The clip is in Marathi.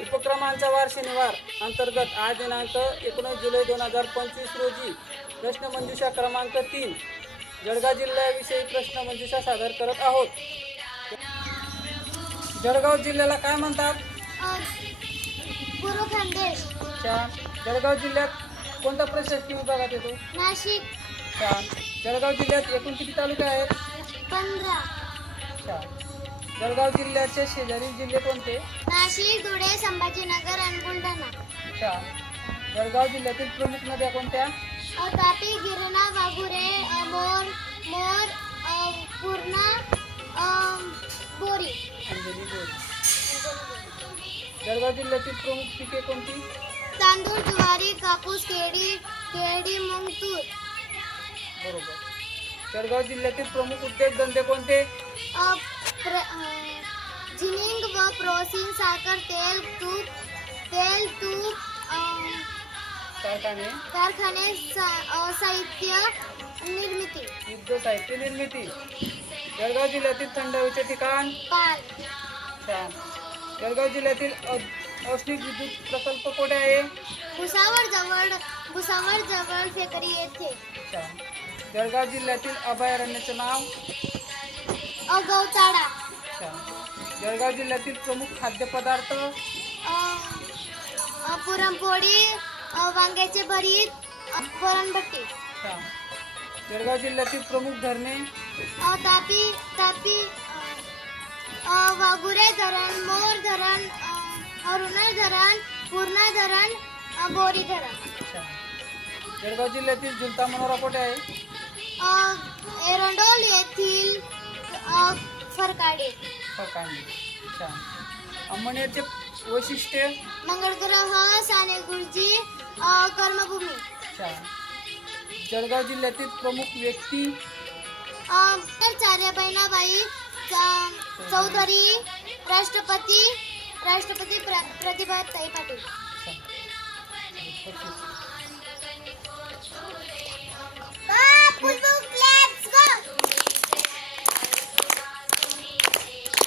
उपक्रमांचा वार शनिवार अंतर्गत आज दिनांक एकोणीस जुलै दोन हजार पंचवीस रोजी प्रश्नमंजुषा क्रमांक तीन जळगाव जिल्ह्याविषयी प्रश्नमंजुषा सादर करत आहोत. जळगाव जिल्ह्याला काय म्हणतात? छान. जळगाव जिल्ह्यात कोणता प्रशासकीय विभागात येतो? नाशिक. छान. जळगाव जिल्ह्यात एकूण किती तालुके आहेत? पंधरा. छान. जळगाव जिल्ह्याचे शेजारील जिल्हे कोणते? नाशिक धुळे संभाजीनगर आणि बुलढाणा छान जळगाव जिल्ह्यातील प्रमुख नद्या कोणत्या? अ, तापी गिरणा वाघुरे अ, मोर मोर अ, पूर्णा अ, बोरी. अंजली जळगाव जिल्ह्यातील प्रमुख पिके कोणती? तांदूळ ज्वारी कापूस केळी केळी मूग तूर. बरोबर. जळगाव जिल्ह्यातील प्रमुख उद्योगधंदे कोणते? अ, जिनिंग व प्रोसीन साखर तेल तूप तेल तूप कारखाने? साहित्य निर्मिती. युद्ध साहित्य निर्मिती. जळगाव जिल्ह्यातील थंड हवेचे ठिकाण छान. जळगाव जिल्ह्यातील औष्णिक विद्युत प्रकल्प कोठे आहे? भुसावळ जवळ भुसावळ जवळ फेकरी येथे. छान. जळगाव जिल्ह्यातील अभयारण्याचे नाव? गवताळा जळगाव जिल्ह्यातील प्रमुख खाद्यपदार्थ? पुरणपोळी वांग्याचे भरीत छान जळगाव जिल्ह्यातील प्रमुख धरणे? तापी तापी वाघुरे धरण मोर धरण अरुणा धरण पूर्णा धरण बोरी धरण. जळगाव जिल्ह्यातील झुलता मनोरा कोठे आहे? एरंडोल फरकाडे फकांडी छान. अंमनेरचे वैशिष्ट्य? मंगळग्रह साने गुरुजी कर्मभूमी. छान. जळगाव जिल्ह्यातील प्रमुख व्यक्ती? चार्या बहिणाबाई चौधरी राष्ट्रपती राष्ट्रपती प्र प्रतिभाताई पाटील.